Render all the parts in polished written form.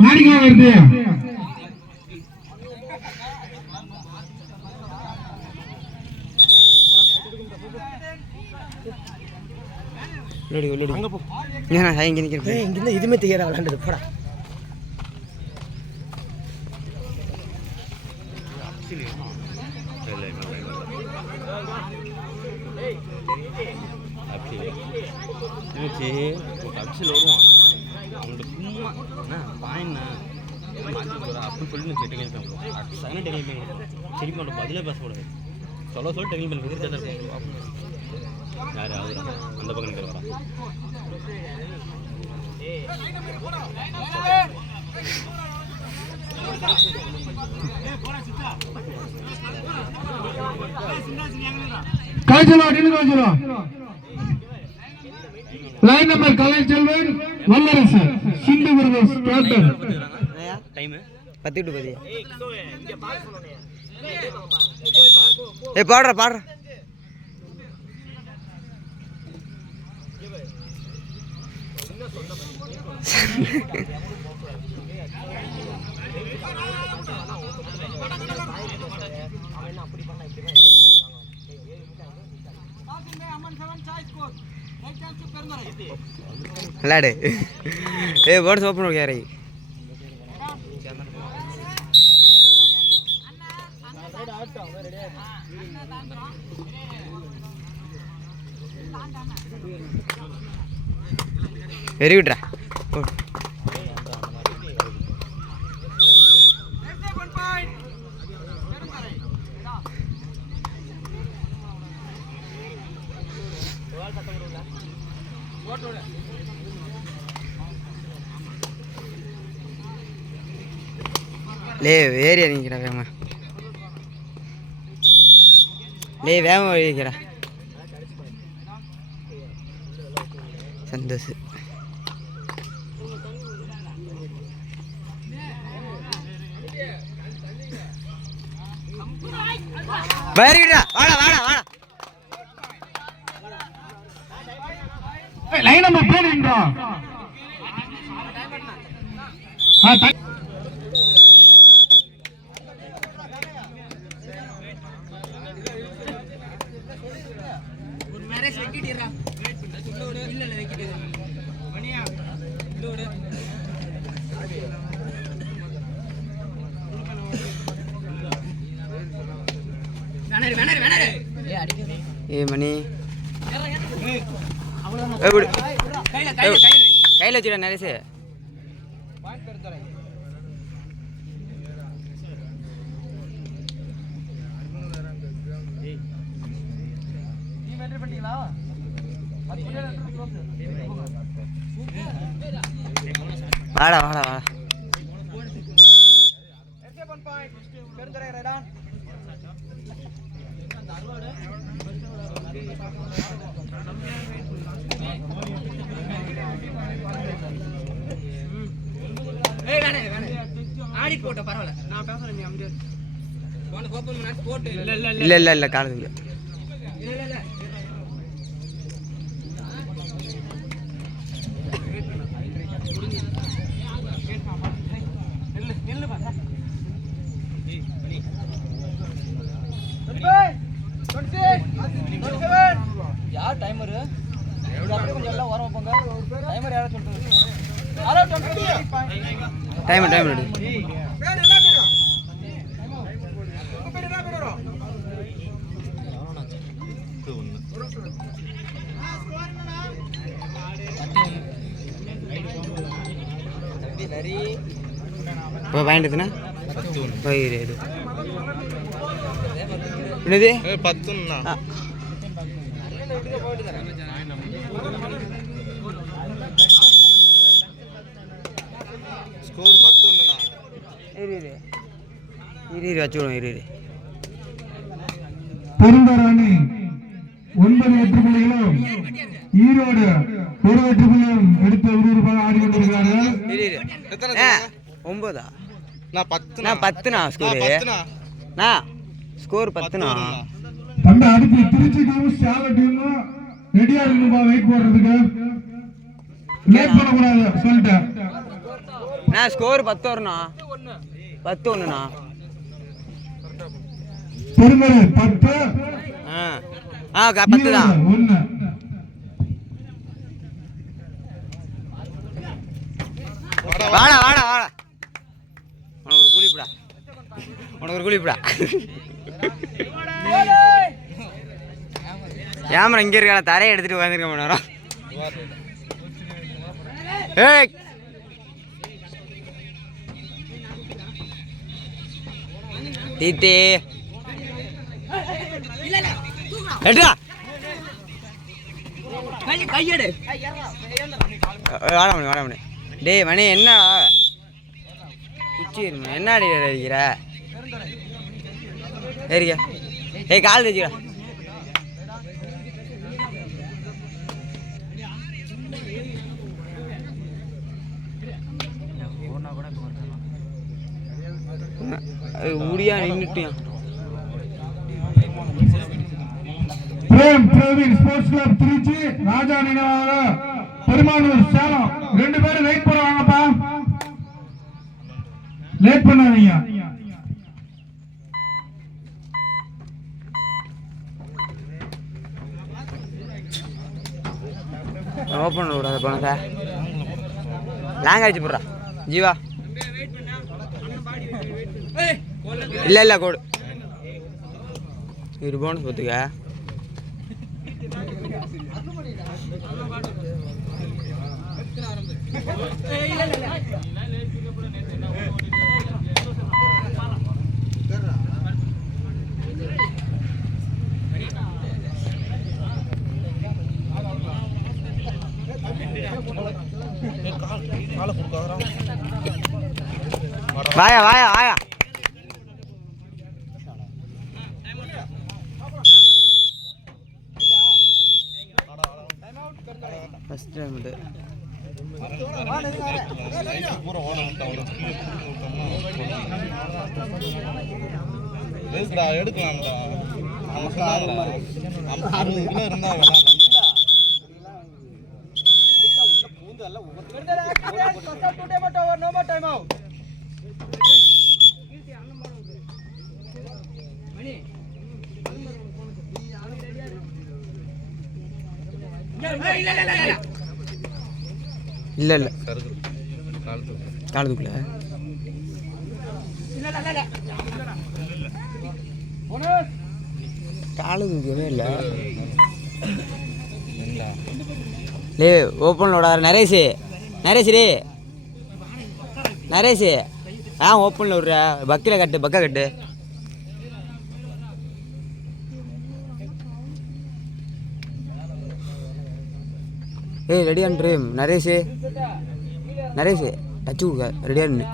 மாடிக்கா வருது. இதுமே தெரியாத விளாண்டது போடா. அப்சில் வருவான் அவங்கள்ட்ட சும்மா என்ன பாயிண்ணா அப்படின்னு சொல்லி நான் டெக்னிக்கல் பண்ண சகன டெக்னிக்கல் பண்ண திருப்பி அவன் பதிலே பேசக்கூடாது. சொல்ல டெக்னிக்கல் பண்ண எதிர்த்து தான் இருக்கும். யார் ஆகுறான் அந்த பக்கம் நிற்கிற வரா. லைன் நம்பர் கலை செல்வன் வல்லரசு சிந்து பிரதேஷ் கேப்டன். Time 10 to 10. ஏய் பாடுற பாடுற. விளாடு. ஏய் போர்டு ஓப்பன் பண்ணு யாரை. வெரி குட்ரா. லே வேறியா நிற்கிறா வேமா. லே வேமா வழிக்கிறா சந்தோஷ். வேறிடா வாடா வாடா வாடா. லைன் நம்பர் போடுங்க. ஏ மணி கையில் வச்சுடா நரேஷ். வாடா வாடா வாடா. இல்ல இல்ல இல்ல காலத்துக்கு யார் டைமர் கொஞ்சம் எல்லாம் வர வைப்பாங்க. டைமர் யாரை சொல்றது? Timer timer ready. இப்போ வாங்கிட்டுனா போயிரு இது என்னது 10ண்ணா. ஸ்கோர் 10ண்ணா. இரு வச்சுடுவோம். இரு பெருந்தராணி 9 வெற்றி புள்ளிகளும் ஈரோடு 1 வெற்றி புள்ளியும் எடுத்து விறுவிறுப்பாக ஆடிக்கொண்டிருக்கிறார்கள். 9 நான் 10 ஸ்கோர் அண்ணா ஸ்கோர் 10ண்ணா. தம்பி அதுக்கு திருச்சி டீமும் சேலம் டீமும் ரெடியா இருக்குப்பா வெயிட் போடுறதுக்கு. லேட் பண்ணக்கூடாது சொல்லிட்டேன். நான் ஸ்கோர் 10 வரும்ண்ணா. 10-1ண்ணா. பெருமரு 10 10 தான். 1 வாடா வாடா வாடா. உனக்கு ஒரு குளிப்புடா. கேமரா இங்கே இருக்கா? தரையை எடுத்துட்டு உட்காந்துருக்க மாட்டோம். ஏய் தீத்தி எடுடா கையெடு. வாட மணி. டேய் மணி என்னடா குச்சி என்னடி அடிக்கிற? சரிங்க. ஏய் கால் வச்சுக்கடா. முடியா நின்றுட்டியா? பிரேம் பிரவீன் ஸ்போர்ட்ஸ் கிளப் திருச்சி ராஜா நினைவாக பெருமானூர் சேலம் 2 பேரும் வெயிட் பண்ணுவாங்கப்பா. லேட் பண்ணாதீங்க. ஓப்பன் விடாத போனதா லாங் ஆயிடுச்சு போடுறா ஜீவா. இல்ல கோடு இரு போனஸ் பார்த்துக்க. வாயா வாயா வாயா. ஃபர்ஸ்ட் டைம் இது எடுக்கலாம்டா. இல்ல இல்ல காலத்துக்குள்ள காலத்துக்கவே இல்ல. லே ஓப்பனில் நரேஷ் ஓப்பனில் விட்ற பக்கில் கட்டு பக்கா கட்டு. ஏய் ரெடியான் ட்ரீம் நரேஷ் டச்சு கொடுக்க ரெடியான்னு.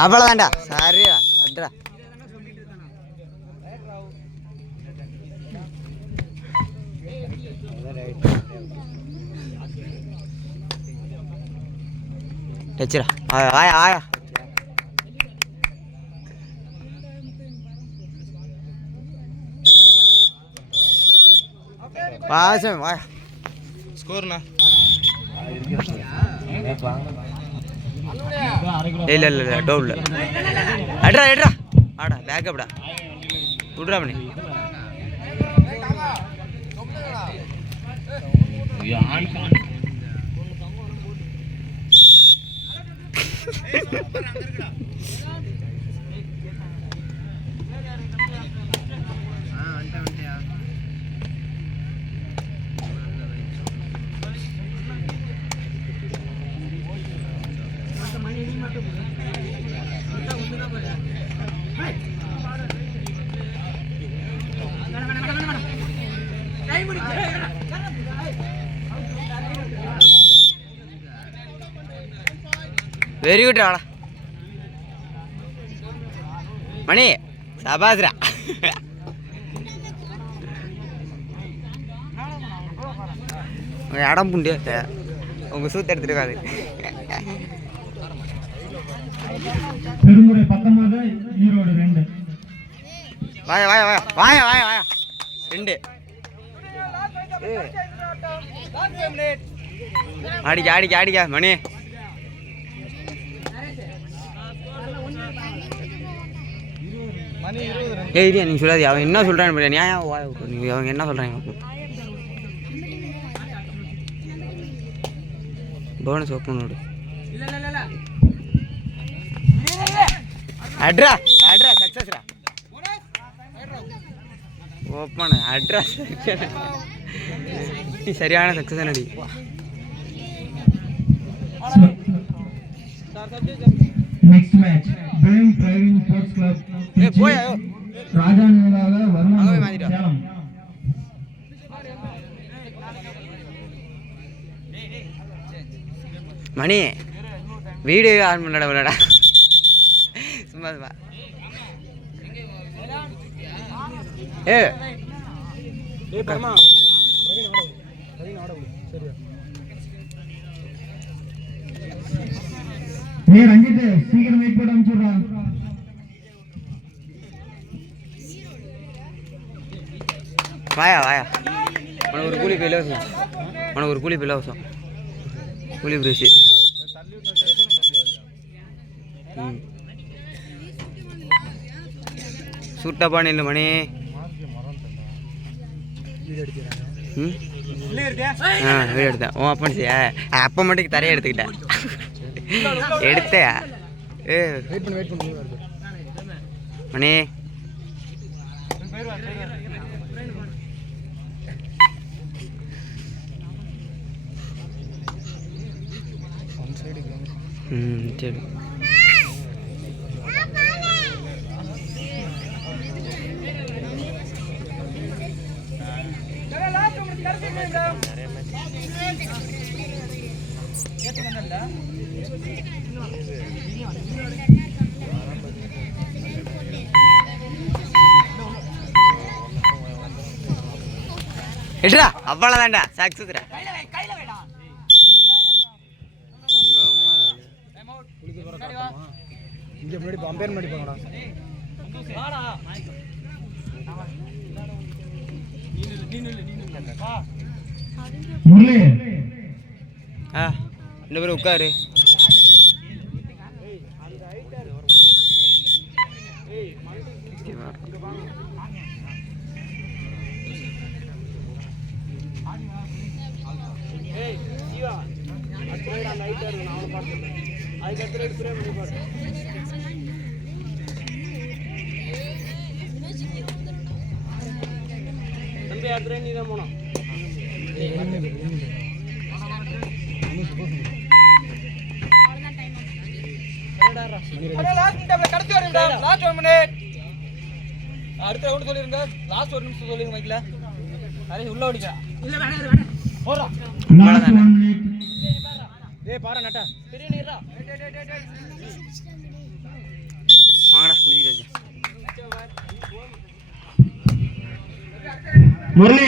அவ்வளோதான்டா சரியா அட்ரா. டச்சுடா ஆயா ஆயா. வாசம் வாயா. ஸ்கோர்ண்ணா இல்லை டோல் அட்ரா ஆடா பேக்கப்டா விட்றா பண்ணி. வெரி குட் வாடா மணி சபாஸ்ரா இடம் புண்டு உங்கள் சூத்த எடுத்துருக்காது பெருங்குடி 19 ஈரோடு 2 வாயா வாயா வாயா வாயா வாயா வாயா 2 ஆடிக்க ஆடிக்க ஆடிக்க மணி ஏய் இல்லையா நீ சொல்லாது அவன் என்ன சொல்கிறான்னு நியாயம் அவங்க என்ன சொல்கிறாங்க போனஸ் ஓப்பன் விடு அட்ரா அட்ரா சக்ஸஸ்ரா ஓப்பன் அட்ரா சரியான சக்ஸஸ் அடி நெக்ஸ்ட் மேட்ச் பிரேம் டிரைவிங் ஸ்போர்ட்ஸ் கிளப் ஏய் போயா ராஜா நினைவாக அங்கே போய் வருமானம் மாத்திட்டா. சேலம் மணி வீடியோ ஆன் பண்ணடா பண்ணடா சும்மா சும்மா ஏ ஏய் ரஞ்சித் சீக்கிரம் வெயிட் போட்டு அனுப்பிச்சுடுறான் வாயா வாயா உனக்கு ஒரு கூலி இலவசம் உனக்கு ஒரு கூலி இலவசம் கூலி பிரஷு ம் சுட்டா பாணி இல்லை மணி ம் ஆ வீடு எடுத்தேன் ஓ அப்பா செய்ய அப்போ மட்டும் தரையை எடுத்துக்கிட்டேன் எடுத்தையா ஏ மணி ம் சரி எட்ரா அவ்வளோதான்டா சக்ஸஸ்ரா இங்கே முன்னாடி அம்பேர் முன்னாடி போங்கடா முரளி ஆ ரெண்டு பேரும் உட்காரு நீ தான் போனோம் அடுத்த ரவுண்ட் சொல்லிருங்க லாஸ்ட் ஒரு நிமிஷம் சொல்லிருங்க மைக்ல அரே உள்ள ஓடிங்க போறா லாஸ்ட் 1 மினிட் ஏய் பாரு நட்டா பெரிய நீரா வாங்கடா முடிஞ்சிருச்சு முரளி